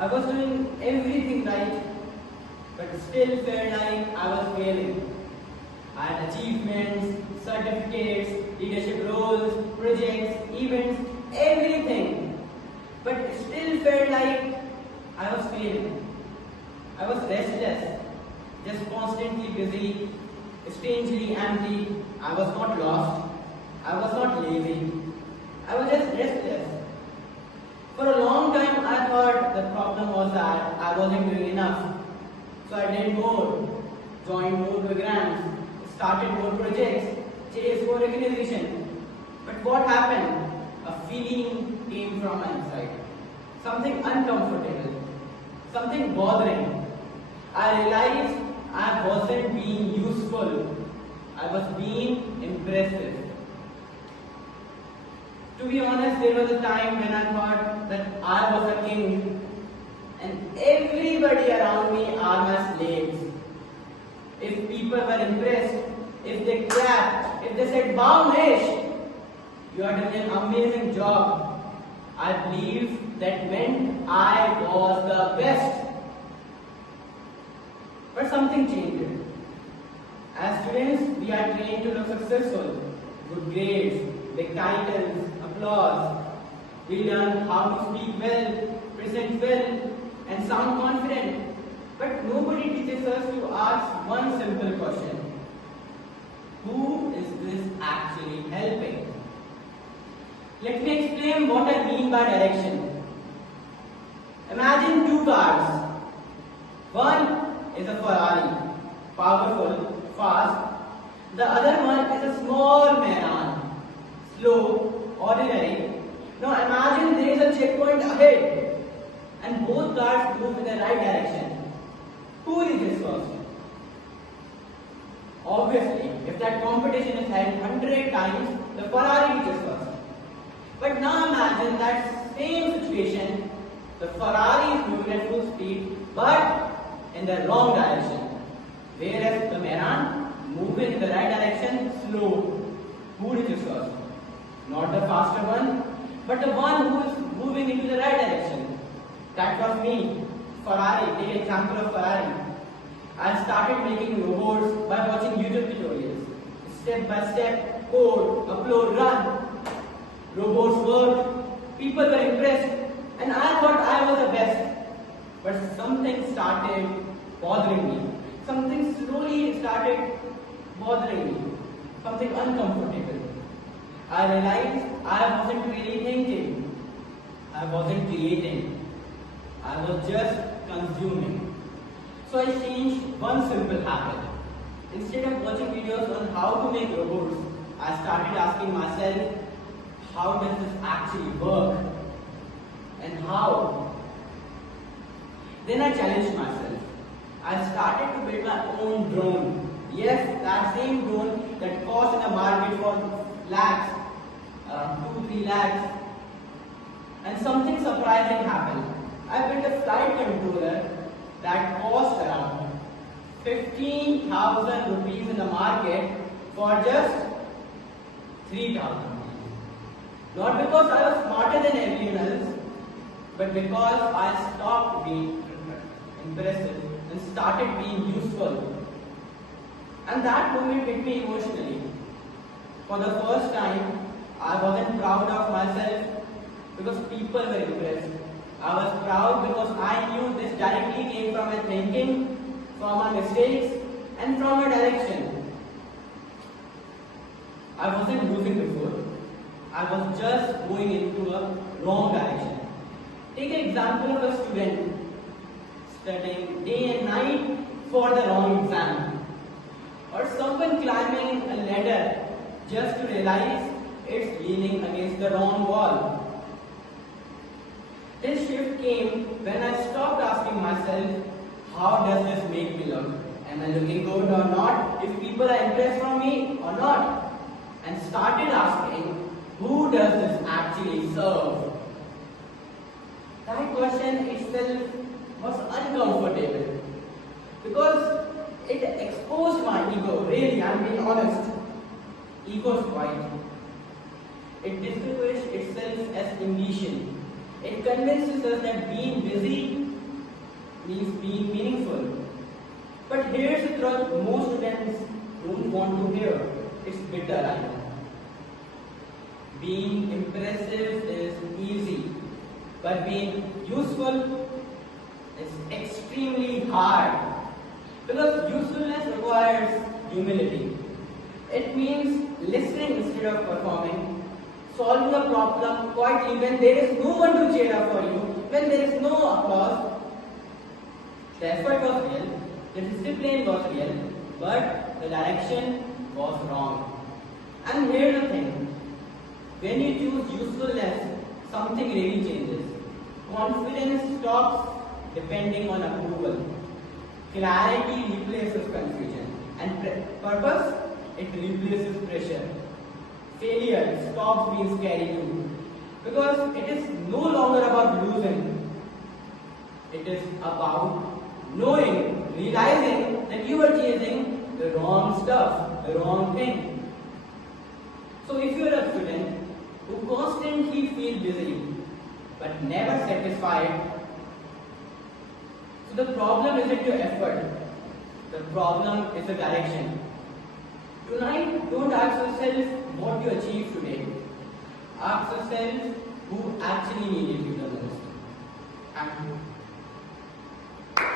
I was doing everything right, but still felt like I was failing. I had achievements, certificates, leadership roles, projects, events, everything. But still felt like I was failing. I was restless, just constantly busy, strangely empty. I was not lost. I was not lazy. I was just restless. For a long time, I thought the problem was that I wasn't doing enough. So I did more, joined more programs, started more projects, chased more recognition. But what happened? A feeling came from my inside. Something uncomfortable, something bothering. I realized I wasn't being useful. I was being impressive. To be honest, there was a time when I thought that I was a king and everybody around me are my slaves. If people were impressed, if they clapped, if they said, "Wow, Mahesh, you are doing an amazing job," I believed that meant I was the best. But something changed. As students, we are trained to look successful, good grades, big titles, applause. We learn how to speak well, present well, and sound confident. But nobody teaches us to ask one simple question. Who is this actually helping? Let me explain what I mean by direction. Imagine two cars. One is a Ferrari, powerful, fast. The other one is a small Maran, slow, ordinary. Now imagine there is a checkpoint ahead and both cars move in the right direction. Who reaches first? Obviously, if that competition is held 100 times, the Ferrari reaches first. But now imagine that same situation, the Ferrari is moving at full speed, but in the wrong direction. Whereas the Maran moving in the right direction, slow. Who reaches first? Not the faster one, but the one who is moving into the right direction. That was me. Ferrari, take example of Ferrari. I started making robots by watching YouTube tutorials. Step by step, code, upload, run. Robots worked, people were impressed, and I thought I was the best. But something started bothering me. Something slowly started bothering me. Something uncomfortable. I realized I wasn't really thinking. I wasn't creating. I was just consuming. So I changed one simple habit. Instead of watching videos on how to make robots, I started asking myself, how does this actually work? And how? Then I challenged myself. I started to build my own drone. Yes, that same drone that cost in the market for lakhs, 2-3 lakhs. And something surprising happened. I built a flight controller that cost around 15,000 rupees in the market for just 3,000 rupees. Not because I was smarter than everyone else, but because I stopped being impressive and started being useful. And that moment hit me emotionally. For the first time, I wasn't proud of myself because people were impressed. I was proud because I knew this directly came from my thinking, from my mistakes, and from my direction. I wasn't losing before. I was just going into a wrong direction. Take an example of a student studying day and night for the wrong exam. Or someone climbing a ladder just to realize it's leaning against the wrong wall. This shift came when I stopped asking myself, how does this make me look? Am I looking good or not? If people are impressed from me or not? And started asking, who does this actually serve? That question itself was uncomfortable because it exposed my ego. Really, I'm being honest. Ego is quiet. It distinguishes itself as ambition. It convinces us that being busy means being meaningful. But here's the truth most students don't want to hear. It's bitter, I know. Being impressive is easy, but being useful is extremely hard. Because usefulness requires humility. It means listening instead of performing, solving a problem quietly when there is no one to cheer up for you, when there is no applause. The effort was real, the discipline was real, but the direction was wrong. And here's the thing, when you choose usefulness, something really changes. Confidence stops depending on approval. Clarity replaces confusion. And purpose, it replaces pressure. Failure stops being scary too. Because it is no longer about losing. It is about knowing, realizing that you are chasing the wrong stuff, the wrong thing. So if you are a student who constantly feel busy but never satisfied, so the problem isn't your effort, the problem is the direction. Tonight, don't ask yourself what you achieved today. Ask yourself who actually needed you the most. Thank you.